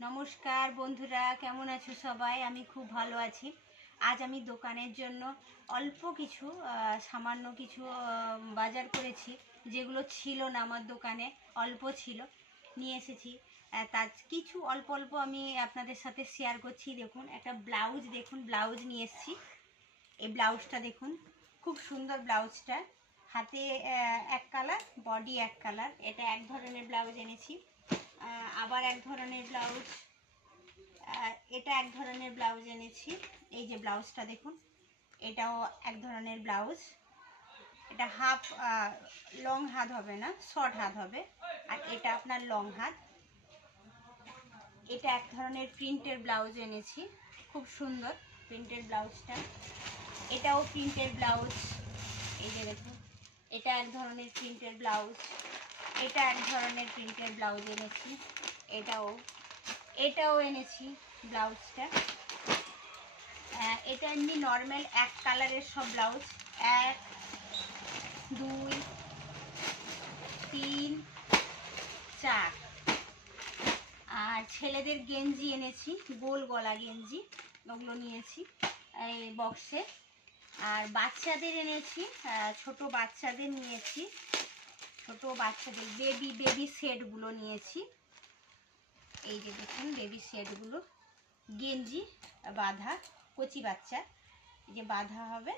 নমস্কার বন্ধুরা, কেমন আছো সবাই? আমি খুব ভালো আছি। আজ আমি দোকানের জন্য অল্প কিছু সামান্য কিছু বাজার করেছি, যেগুলো ছিল না আমার দোকানে, অল্প ছিল, নিয়ে এসেছি। তার কিছু অল্প অল্প আমি আপনাদের সাথে শেয়ার করছি। দেখুন, একটা ব্লাউজ, দেখুন ব্লাউজ নিয়ে এসেছি। এই ব্লাউজটা দেখুন, খুব সুন্দর ব্লাউজটা। হাতে এক কালার, বডি এক কালার। এটা এক ধরনের ব্লাউজ এনেছি। আবার এক ধরনের ব্লাউজ, এটা এক ধরনের ব্লাউজ এনেছি। এই যে ব্লাউজটা দেখুন, এটাও এক ধরনের ব্লাউজ। এটা হাফ লং হাত হবে না, শর্ট হাত হবে, আর এটা আপনার লং হাত। এটা এক ধরনের প্রিন্টের ব্লাউজ এনেছি, খুব সুন্দর প্রিন্টের ব্লাউজটা। এটাও প্রিন্টের ব্লাউজ, এই যে দেখুন, এটা এক ধরনের প্রিন্টের ব্লাউজ। এটা এক ধরনের প্রিন্টের ব্লাউজ এনেছি। এটাও এনেছি ব্লাউজটা। এটা এমনি নর্মাল এক কালারের সব ব্লাউজ, 1 2 3 4। আর ছেলেদের গেঞ্জি এনেছি, গোল গলা গেঞ্জি, ওগুলো নিয়েছি এই বক্সে। আর বাচ্চাদের এনেছি, ছোট বাচ্চাদের নিয়েছি, ছোট বাচ্চাদের বেবি সেটগুলো নিয়েছি। এই যে দেখুন বেবি সেটগুলো, গেঞ্জি বাঁধা, কচি বাচ্চা, এই যে বাঁধা হবে,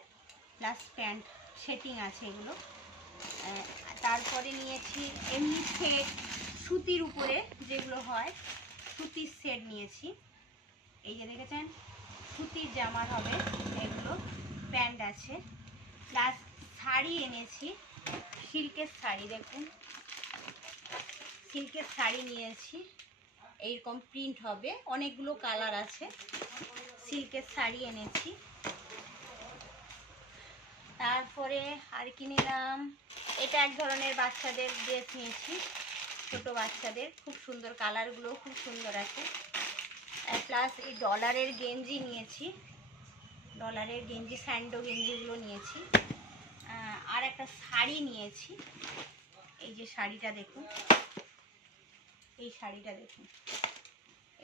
প্লাস প্যান্ট সেটিং আছে এগুলো। তারপরে নিয়েছি এমনি সেট, সুতির উপরে যেগুলো হয়, সুতির সেট নিয়েছি। এই যে দেখেছেন, সুতির জামার হবে এগুলো, প্যান্ট আছে। প্লাস শাড়ি এনেছি, সিল্কের শাড়ি, দেখুন সিল্কের শাড়ি নিয়েছি। এইরকম প্রিন্ট হবে, অনেকগুলো কালার আছে। সিল্কের শাড়ি এনেছি। তারপরে আর কি নিলাম, এটা এক ধরনের বাচ্চাদের ড্রেস নিয়েছি, ছোট বাচ্চাদের, খুব সুন্দর, কালারগুলো খুব সুন্দর আছে। প্লাস এই ডলারের গেঞ্জি নিয়েছি, ডলারের গেঞ্জি, স্যান্ডো গেঞ্জিগুলো নিয়েছি। আর একটা শাড়ি নিয়েছি। এই যে শাড়িটা দেখুন, এই শাড়িটা দেখুন,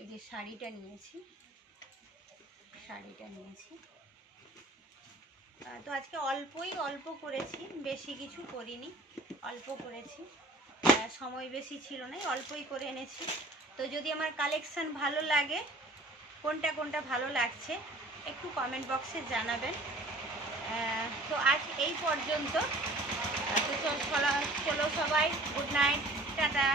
এই যে শাড়িটা নিয়েছি, তো আজকে অল্প করেছি, বেশি কিছু করিনি, অল্প করেছি। সময় বেশি ছিল না, অল্পই করে এনেছি। তো যদি আমার কালেকশান ভালো লাগে, কোনটা ভালো লাগছে একটু কমেন্ট বক্সে জানাবেন। তো আজ এই পর্যন্ত। তো চলো সবাই, গুড নাইট, টাটা।